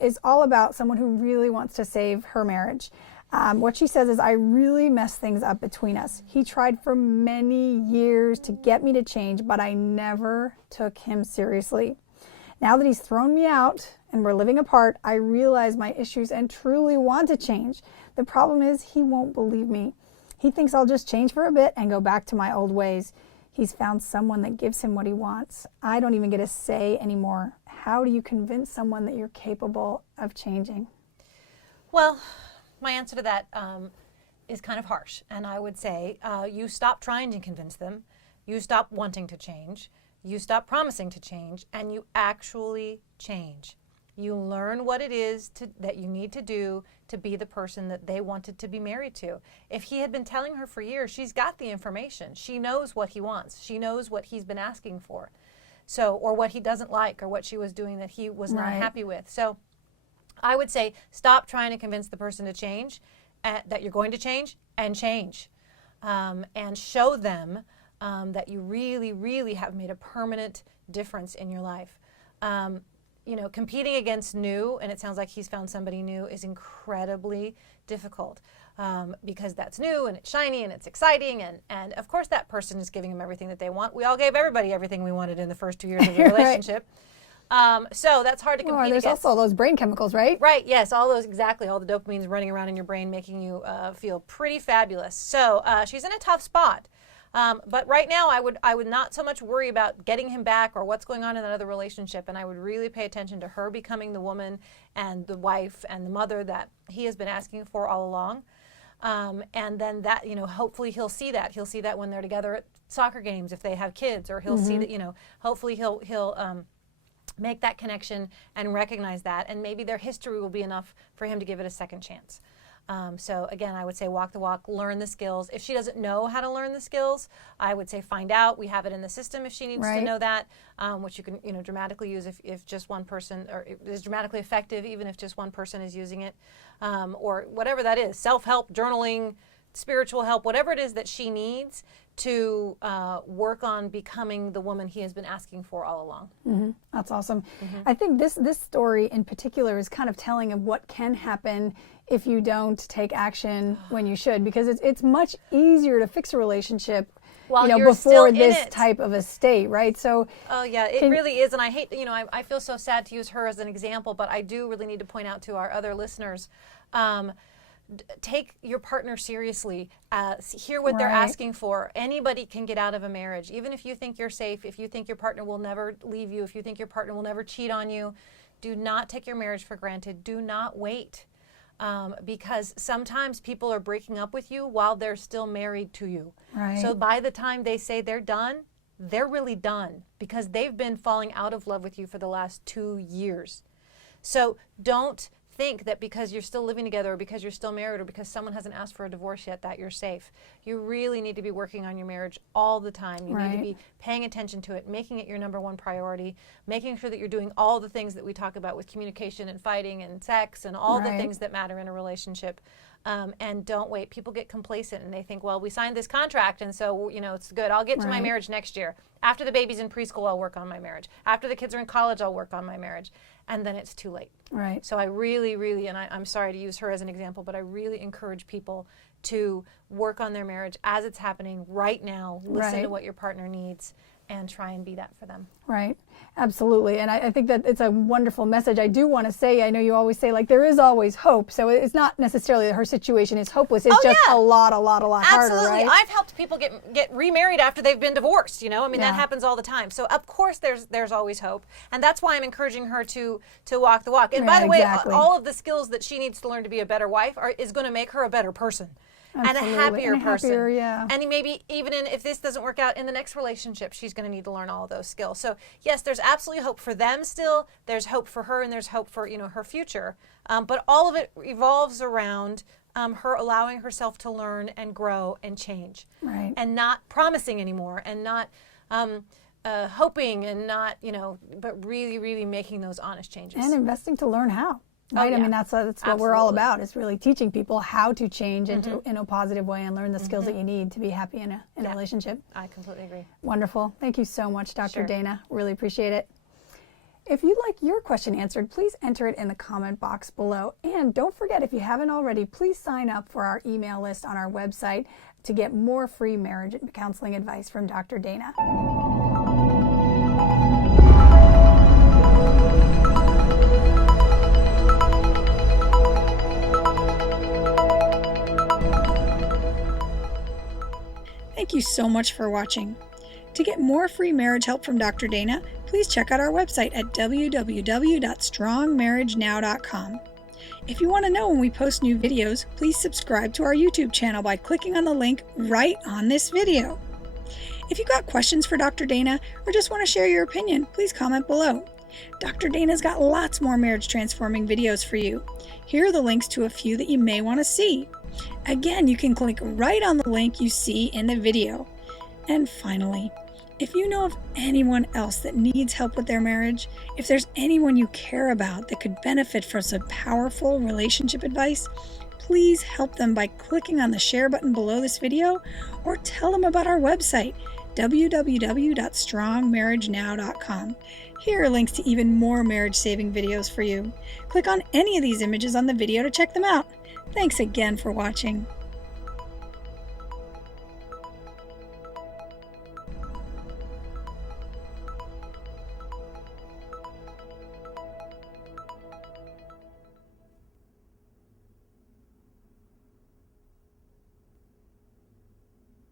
is all about someone who really wants to save her marriage. What she says is, I really messed things up between us. He tried for many years to get me to change, but I never took him seriously. Now that he's thrown me out and we're living apart, I realize my issues and truly want to change. The problem is he won't believe me. He thinks I'll just change for a bit and go back to my old ways. He's found someone that gives him what he wants. I don't even get a say anymore. How do you convince someone that you're capable of changing? Well, my answer to that is kind of harsh. And I would say you stop trying to convince them. You stop wanting to change. You stop promising to change. And you actually change. You learn what it is that you need to do to be the person that they wanted to be married to. If he had been telling her for years, she's got the information. She knows what he wants. She knows what he's been asking for. So, or what he doesn't like, or what she was doing that he was not happy with. So I would say stop trying to convince the person to change, that you're going to change, and change. And show them that you really, really have made a permanent difference in your life. You know, competing against new, and it sounds like he's found somebody new, is incredibly difficult because that's new and it's shiny and it's exciting. And of course that person is giving him everything that they want. We all gave everybody everything we wanted in the first 2 years of the relationship. So that's hard to compete there's against. Also those brain chemicals, right? Right, yes, all those, exactly. All the dopamine's running around in your brain making you feel pretty fabulous. So she's in a tough spot. But right now, I would not so much worry about getting him back or what's going on in another relationship, and I would really pay attention to her becoming the woman and the wife and the mother that he has been asking for all along. And then that, you know, hopefully he'll see that. He'll see that when they're together at soccer games if they have kids, or he'll see that, you know, hopefully he'll make that connection and recognize that, and maybe their history will be enough for him to give it a second chance. So again, I would say walk the walk, learn the skills. If she doesn't know how to learn the skills, I would say find out. We have it in the system if she needs to know that, which you can, you know, dramatically use if just one person, or it is dramatically effective even if just one person is using it, or whatever that is, self-help, journaling, spiritual help, whatever it is that she needs to work on becoming the woman he has been asking for all along. That's awesome. I think this story in particular is kind of telling of what can happen if you don't take action when you should, because it's much easier to fix a relationship before this type of a state, right? So oh yeah, it really is. And I hate, you know, I feel so sad to use her as an example, but I do really need to point out to our other listeners, take your partner seriously. Hear what they're asking for. Anybody can get out of a marriage. Even if you think you're safe, if you think your partner will never leave you, if you think your partner will never cheat on you, do not take your marriage for granted. Do not wait. Because sometimes people are breaking up with you while they're still married to you. So by the time they say they're done, they're really done, because they've been falling out of love with you for the last 2 years. So don't think that because you're still living together, or because you're still married, or because someone hasn't asked for a divorce yet, that you're safe. You really need to be working on your marriage all the time. You need to be paying attention to it, making it your number one priority, making sure that you're doing all the things that we talk about with communication and fighting and sex and all the things that matter in a relationship. And don't wait. People get complacent and they think, well, we signed this contract and so, you know, it's good. I'll get to my marriage next year. After the baby's in preschool, I'll work on my marriage. After the kids are in college, I'll work on my marriage. And then it's too late. So I really, really, and I'm sorry to use her as an example, but I really encourage people to work on their marriage as it's happening right now. Listen to what your partner needs and try and be that for them. Absolutely. And I think that it's a wonderful message. I do want to say, I know you always say, like, there is always hope. So it's not necessarily that her situation is hopeless. It's just a lot harder, Absolutely. I've helped people get remarried after they've been divorced, you know? I mean, that happens all the time. So of course there's always hope. And that's why I'm encouraging her to walk the walk. And by the way, all of the skills that she needs to learn to be a better wife is going to make her a better person. And a happier person. And maybe even if this doesn't work out in the next relationship, she's going to need to learn all of those skills. So yes, there's absolutely hope for them still. There's hope for her, and there's hope for, you know, her future. But all of it revolves around her allowing herself to learn and grow and change, and not promising anymore, and not hoping, and not, you know, but really, really making those honest changes and investing to learn how. I mean, that's what we're all about. It's really teaching people how to change into in a positive way and learn the skills that you need to be happy in a relationship. I completely agree. Wonderful. Thank you so much, Dr. Dana. Really appreciate it. If you'd like your question answered, please enter it in the comment box below. And don't forget, if you haven't already, please sign up for our email list on our website to get more free marriage counseling advice from Dr. Dana. Thank you so much for watching. To get more free marriage help from Dr. Dana, please check out our website at www.strongmarriagenow.com. If you want to know when we post new videos, please subscribe to our YouTube channel by clicking on the link right on this video. If you've got questions for Dr. Dana or just want to share your opinion, please comment below. Dr. Dana's got lots more marriage transforming videos for you. Here are the links to a few that you may want to see. Again, you can click right on the link you see in the video. And finally, if you know of anyone else that needs help with their marriage, if there's anyone you care about that could benefit from some powerful relationship advice, please help them by clicking on the share button below this video or tell them about our website, www.strongmarriagenow.com. Here are links to even more marriage-saving videos for you. Click on any of these images on the video to check them out. Thanks again for watching.